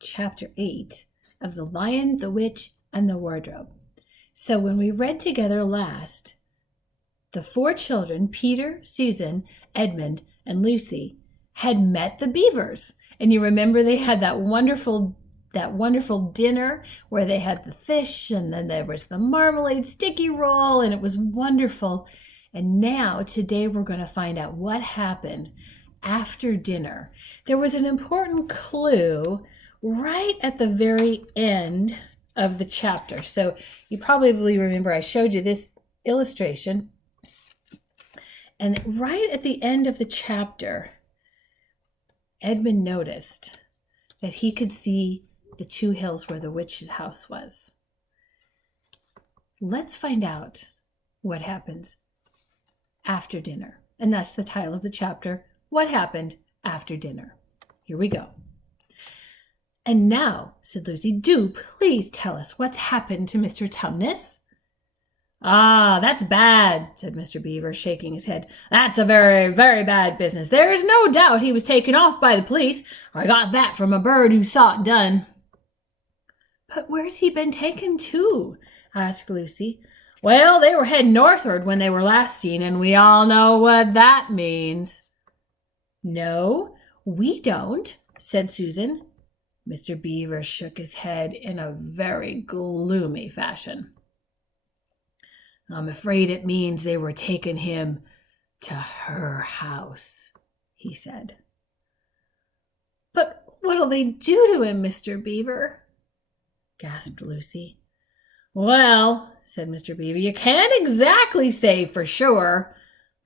chapter 8 of The Lion, the Witch, and the Wardrobe. So when we read together last, the four children, Peter, Susan, Edmund, and Lucy, had met the beavers. And you remember they had that wonderful dinner where they had the fish, and then there was the marmalade sticky roll, and it was wonderful. And now, today, we're going to find out what happened after dinner. There was an important clue right at the very end of the chapter. So you probably remember I showed you this illustration. And right at the end of the chapter, Edmund noticed that he could see the two hills where the witch's house was. Let's find out what happens after dinner. And that's the title of the chapter, What Happened After Dinner. Here we go. And now, said Lucy, do please tell us what's happened to Mr. Tumnus. Ah, that's bad, said Mr. Beaver, shaking his head. That's a very, very bad business. There is no doubt he was taken off by the police. I got that from a bird who saw it done. But where's he been taken to? Asked Lucy. Well, they were heading northward when they were last seen, and we all know what that means. No, we don't, said Susan. Mr. Beaver shook his head in a very gloomy fashion. I'm afraid it means they were taking him to her house, he said. But what'll they do to him, Mr. Beaver? Gasped Lucy. Well, said Mr. Beaver, you can't exactly say for sure,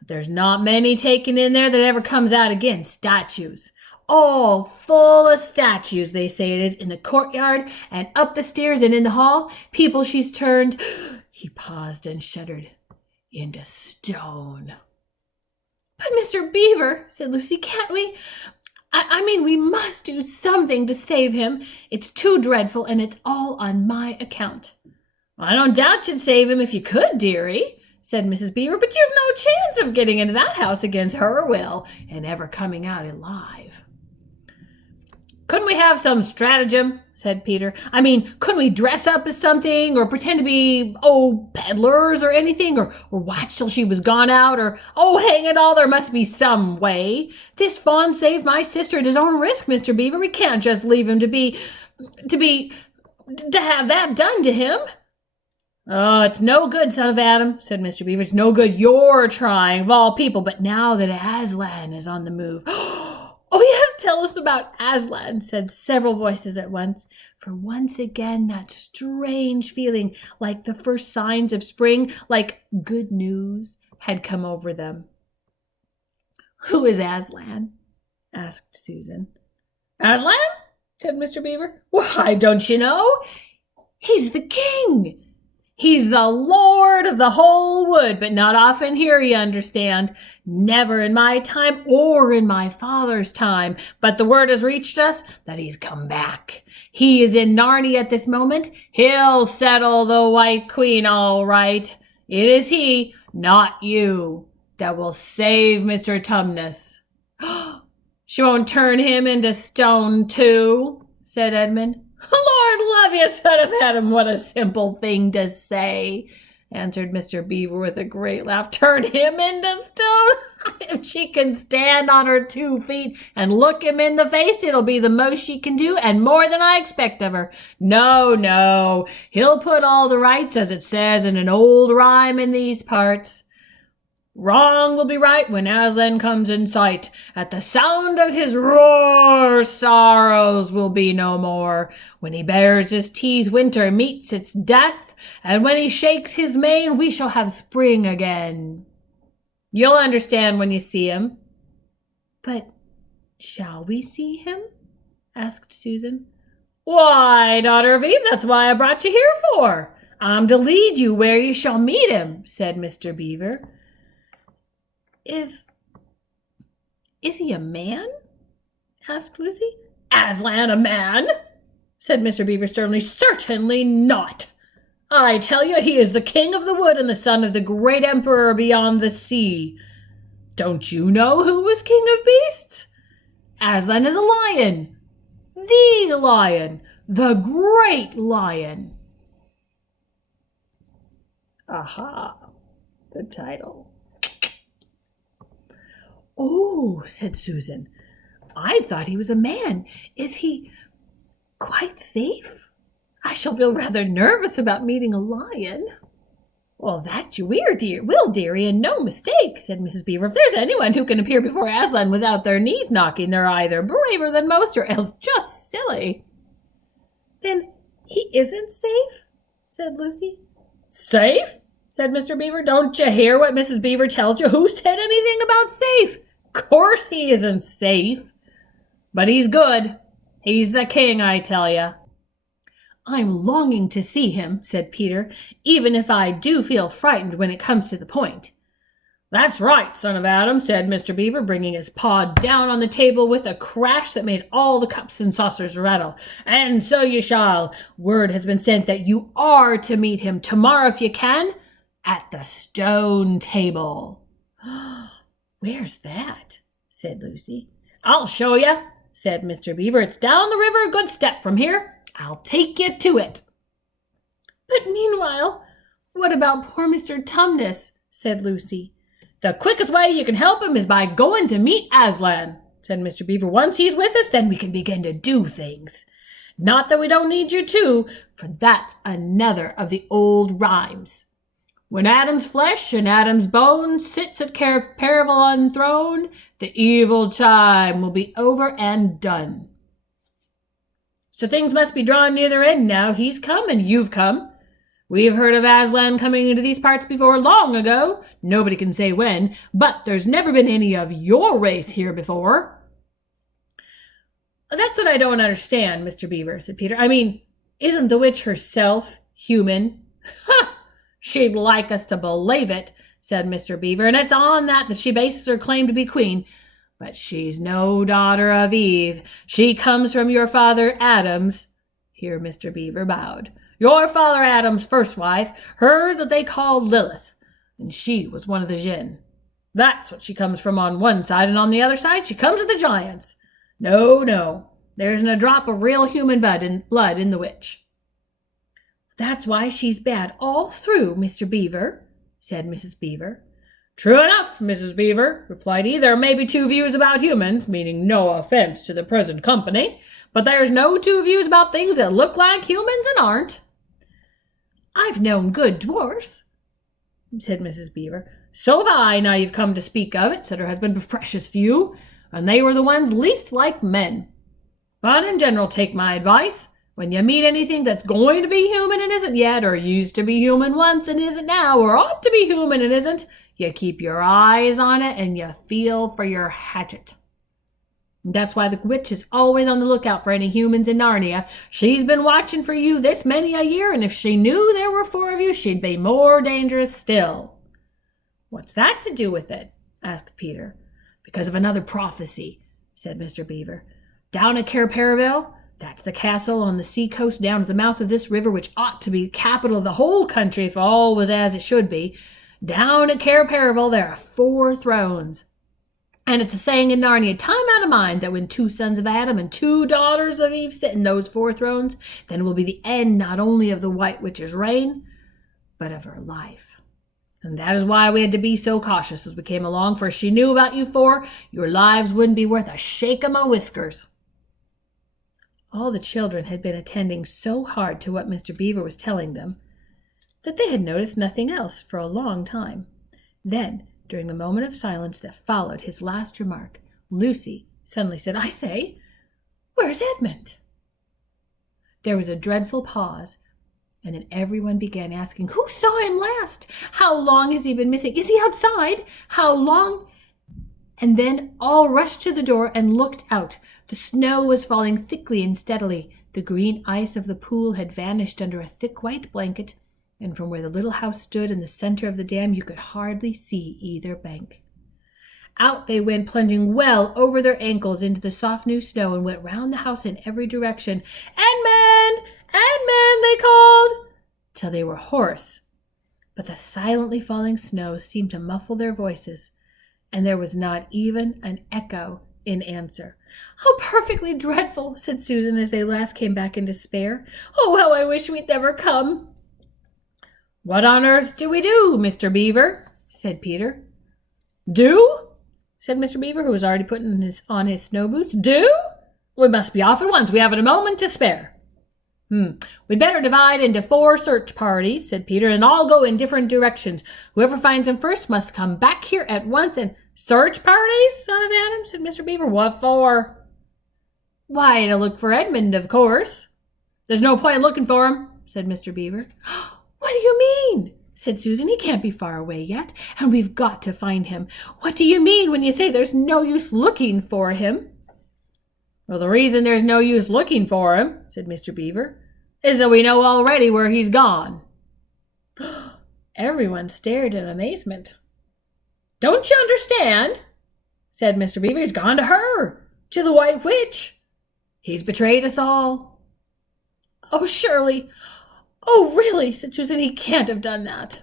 but there's not many taken in there that ever comes out again. Statues. All full of statues, they say it is, in the courtyard and up the stairs and in the hall. People she's turned, he paused and shuddered, into stone. But Mr. Beaver, said Lucy, can't we? I mean, we must do something to save him. It's too dreadful, and it's all on my account. I don't doubt you'd save him if you could, dearie, said Mrs. Beaver, but you've no chance of getting into that house against her will and ever coming out alive. Couldn't we have some stratagem? Said Peter. I mean, couldn't we dress up as something or pretend to be, peddlers or anything, or watch till she was gone out, or, hang it all, there must be some way. This fawn saved my sister at his own risk, Mr. Beaver. We can't just leave him to have that done to him. Oh, it's no good, son of Adam, said Mr. Beaver. It's no good you're trying, of all people, but now that Aslan is on the move. Oh, yes, tell us about Aslan, said several voices at once. For once again, that strange feeling, like the first signs of spring, like good news, had come over them. Who is Aslan? Asked Susan. Aslan? Said Mr. Beaver. Why, don't you know? He's the king. He's the lord of the whole wood, but not often here, you understand. Never in my time or in my father's time. But the word has reached us that he's come back. He is in Narnia at this moment. He'll settle the White Queen all right. It is he, not you, that will save Mr. Tumnus. She won't turn him into stone too, said Edmund. Lord love you, son of Adam, what a simple thing to say, answered Mr. Beaver with a great laugh. Turn him into stone? If she can stand on her 2 feet and look him in the face, it'll be the most she can do, and more than I expect of her. No, he'll put all to rights, as it says in an old rhyme in these parts. Wrong will be right when Aslan comes in sight. At the sound of his roar, sorrows will be no more. When he bares his teeth, winter meets its death, and when he shakes his mane, we shall have spring again. You'll understand when you see him. But shall we see him? Asked Susan. Why, daughter of Eve, that's why I brought you here for. I'm to lead you where you shall meet him, said Mr. Beaver. Is he a man? Asked Lucy. Aslan a man? Said Mr. Beaver sternly. Certainly not. I tell you, he is the king of the wood and the son of the great emperor beyond the sea. Don't you know who was king of beasts? Aslan is a lion. the lion, the great lion. Aha, the title. Oh, said Susan. I thought he was a man. Is he quite safe? I shall feel rather nervous about meeting a lion. Well, that's you will, dearie, and no mistake, said Mrs. Beaver. If there's anyone who can appear before Aslan without their knees knocking, they're either braver than most or else just silly. Then he isn't safe? Said Lucy. Safe? Said Mr. Beaver. Don't you hear what Mrs. Beaver tells you? Who said anything about safe? Course he isn't safe. But he's good. He's the king, I tell you. I'm longing to see him, said Peter, even if I do feel frightened when it comes to the point. That's right, son of Adam, said Mr. Beaver, bringing his paw down on the table with a crash that made all the cups and saucers rattle. And so you shall. Word has been sent that you are to meet him tomorrow if you can, at the Stone Table. Where's that? Said Lucy. I'll show you, said Mr. Beaver. It's down the river a good step from here. I'll take you to it. But meanwhile, what about poor Mr. Tumnus? Said Lucy. The quickest way you can help him is by going to meet Aslan, said Mr. Beaver. Once he's with us, then we can begin to do things. Not that we don't need you to, for that's another of the old rhymes. When Adam's flesh and Adam's bone sits at Cair Paravel on throne, the evil time will be over and done. So things must be drawing near their end now. He's come and you've come. We've heard of Aslan coming into these parts before long ago. Nobody can say when, but there's never been any of your race here before. That's what I don't understand, Mr. Beaver, said Peter. I mean, isn't the witch herself human? Ha! She'd like us to believe it, said Mr. Beaver, and it's on that she bases her claim to be queen. But she's no daughter of Eve. She comes from your father Adam's. Here Mr. Beaver bowed. Your father Adam's first wife, her that they called Lilith, and she was one of the Jinn. That's what she comes from on one side, and on the other side she comes of the giants. No, there isn't a drop of real human blood in the witch. That's why she's bad all through, Mr. Beaver, said Mrs. Beaver. True enough, Mrs. Beaver, replied he. There may be two views about humans, meaning no offense to the present company, but there's no two views about things that look like humans and aren't. I've known good dwarfs, said Mrs. Beaver. So have I, now you've come to speak of it, said her husband. A precious few, and they were the ones least like men. But in general, take my advice. When you meet anything that's going to be human and isn't yet, or used to be human once and isn't now, or ought to be human and isn't, you keep your eyes on it and you feel for your hatchet. That's why the witch is always on the lookout for any humans in Narnia. She's been watching for you this many a year, and if she knew there were 4 of you, she'd be more dangerous still. What's that to do with it? Asked Peter. Because of another prophecy, said Mr. Beaver. Down at Cair Paravel, that's the castle on the sea coast down at the mouth of this river, which ought to be the capital of the whole country if all was as it should be. Down at Cair Paravel there are 4 thrones. And it's a saying in Narnia, time out of mind, that when 2 sons of Adam and 2 daughters of Eve sit in those 4 thrones, then it will be the end not only of the White Witch's reign, but of her life. And that is why we had to be so cautious as we came along, for if she knew about you 4, your lives wouldn't be worth a shake of my whiskers. All the children had been attending so hard to what Mr. Beaver was telling them that they had noticed nothing else for a long time. Then, during the moment of silence that followed his last remark, Lucy suddenly said, I say, where's Edmund? There was a dreadful pause, and then everyone began asking, who saw him last? How long has he been missing? Is he outside? How long? And then all rushed to the door and looked out. The snow was falling thickly and steadily. The green ice of the pool had vanished under a thick white blanket, and from where the little house stood in the center of the dam you could hardly see either bank. Out they went, plunging well over their ankles into the soft new snow, and went round the house in every direction. Edmund! Edmund! They called, till they were hoarse. But the silently falling snow seemed to muffle their voices, and there was not even an echo in answer. "How perfectly dreadful," said Susan as they last came back in despair. "Oh, how I wish we'd never come." "What on earth do we do, Mr. Beaver?" said Peter. "Do?" said Mr. Beaver, who was already putting on his snow boots. "Do? We must be off at once. We haven't a moment to spare." "We'd better divide into 4 search parties," said Peter, "and all go in different directions. Whoever finds him first must come back here at once and—" "Search parties, son of Adam?" said Mr. Beaver. "What for?" "Why, to look for Edmund, of course." "There's no point in looking for him," said Mr. Beaver. "What do you mean?" said Susan. "He can't be far away yet, and we've got to find him. What do you mean when you say there's no use looking for him?" "Well, the reason there's no use looking for him," said Mr. Beaver, "is that we know already where he's gone." Everyone stared in amazement. "Don't you understand?" said Mr. Beaver. "He's gone to her, to the White Witch. He's betrayed us all." "Oh, surely. Oh, really," said Susan. "He can't have done that."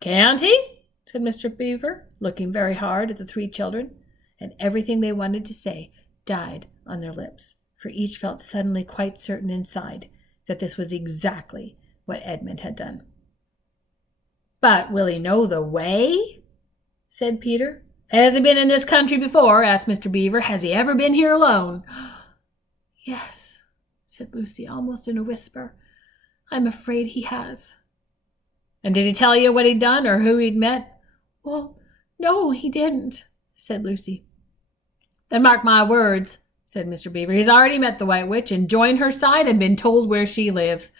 "Can't he?" said Mr. Beaver, looking very hard at the 3 children, and everything they wanted to say died on their lips, for each felt suddenly quite certain inside that this was exactly what Edmund had done. "But will he know the way?" said Peter. "Has he been in this country before?" asked Mr. Beaver. "Has he ever been here alone?" "Yes," said Lucy, almost in a whisper. "I'm afraid he has." "And did he tell you what he'd done or who he'd met?" "Well, no, he didn't," said Lucy. "Then mark my words," said Mr. Beaver. "He's already met the White Witch and joined her side and been told where she lives.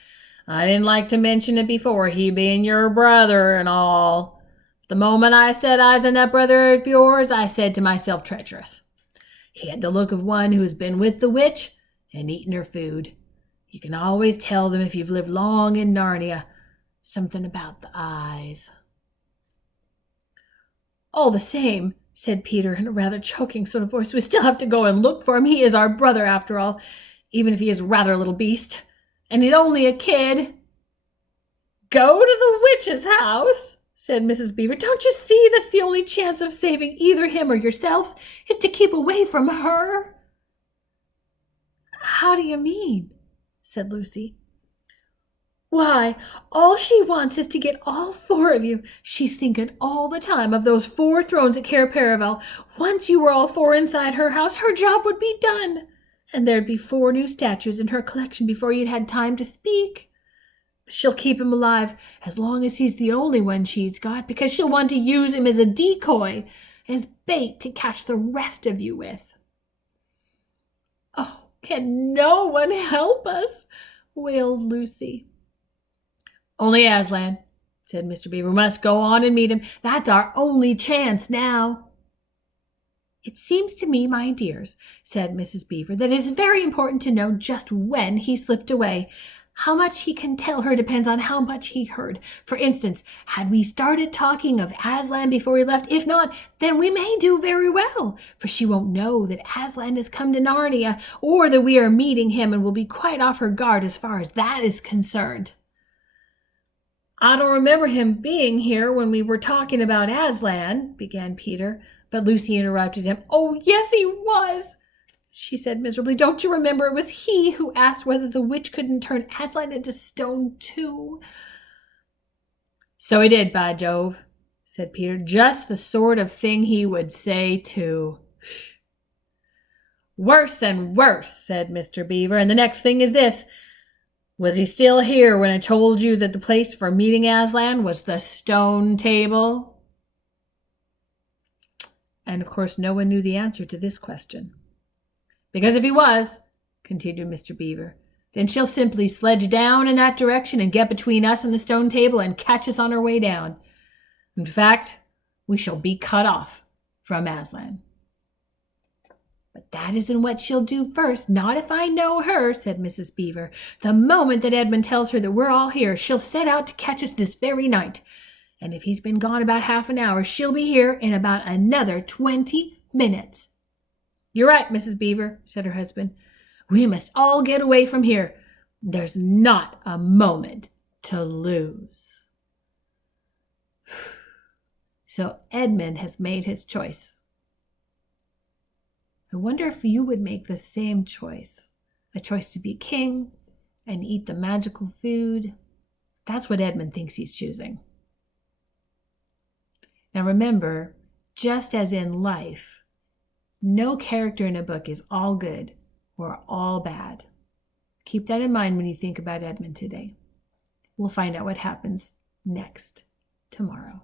I didn't like to mention it before, he being your brother and all. The moment I set eyes on that brother of yours, I said to myself, treacherous. He had the look of one who has been with the witch and eaten her food. You can always tell them if you've lived long in Narnia. Something about the eyes." "All the same," said Peter in a rather choking sort of voice, "we still have to go and look for him. He is our brother after all, even if he is rather a little beast. And he's only a kid." "Go to the witch's house?" said Mrs. Beaver. "Don't you see that's the only chance of saving either him or yourselves is to keep away from her?" "How do you mean?" said Lucy. "Why, all she wants is to get all 4 of you. She's thinking all the time of those 4 thrones at Cair Paravel. Once you were all 4 inside her house, her job would be done. And there'd be 4 new statues in her collection before you'd had time to speak. She'll keep him alive as long as he's the only one she's got, because she'll want to use him as a decoy, as bait to catch the rest of you with." "Oh, can no one help us?" wailed Lucy. "Only Aslan," said Mr. Beaver. "We must go on and meet him. That's our only chance now." "It seems to me, my dears," said Mrs. Beaver, "that it is very important to know just when he slipped away. How much he can tell her depends on how much he heard. For instance, had we started talking of Aslan before he left? If not, then we may do very well, for she won't know that Aslan has come to Narnia, or that we are meeting him, and will be quite off her guard as far as that is concerned." "I don't remember him being here when we were talking about Aslan," began Peter, but Lucy interrupted him. "Oh, yes, he was," she said miserably. "Don't you remember? It was he who asked whether the witch couldn't turn Aslan into stone too." "So he did, by Jove," said Peter. "Just the sort of thing he would say too." "Worse and worse," said Mr. Beaver. "And the next thing is this. Was he still here when I told you that the place for meeting Aslan was the stone table?" And of course no one knew the answer to this question. "Because if he was," continued Mr. Beaver, "then she'll simply sledge down in that direction and get between us and the stone table and catch us on our way down. In fact, we shall be cut off from Aslan." "But that isn't what she'll do first, not if I know her," said Mrs. Beaver. "The moment that Edmund tells her that we're all here, she'll set out to catch us this very night. And if he's been gone about half an hour, she'll be here in about another 20 minutes. "You're right, Mrs. Beaver," said her husband. "We must all get away from here. There's not a moment to lose." So Edmund has made his choice. I wonder if you would make the same choice, a choice to be king and eat the magical food. That's what Edmund thinks he's choosing. Now remember, just as in life, no character in a book is all good or all bad. Keep that in mind when you think about Edmund today. We'll find out what happens next tomorrow.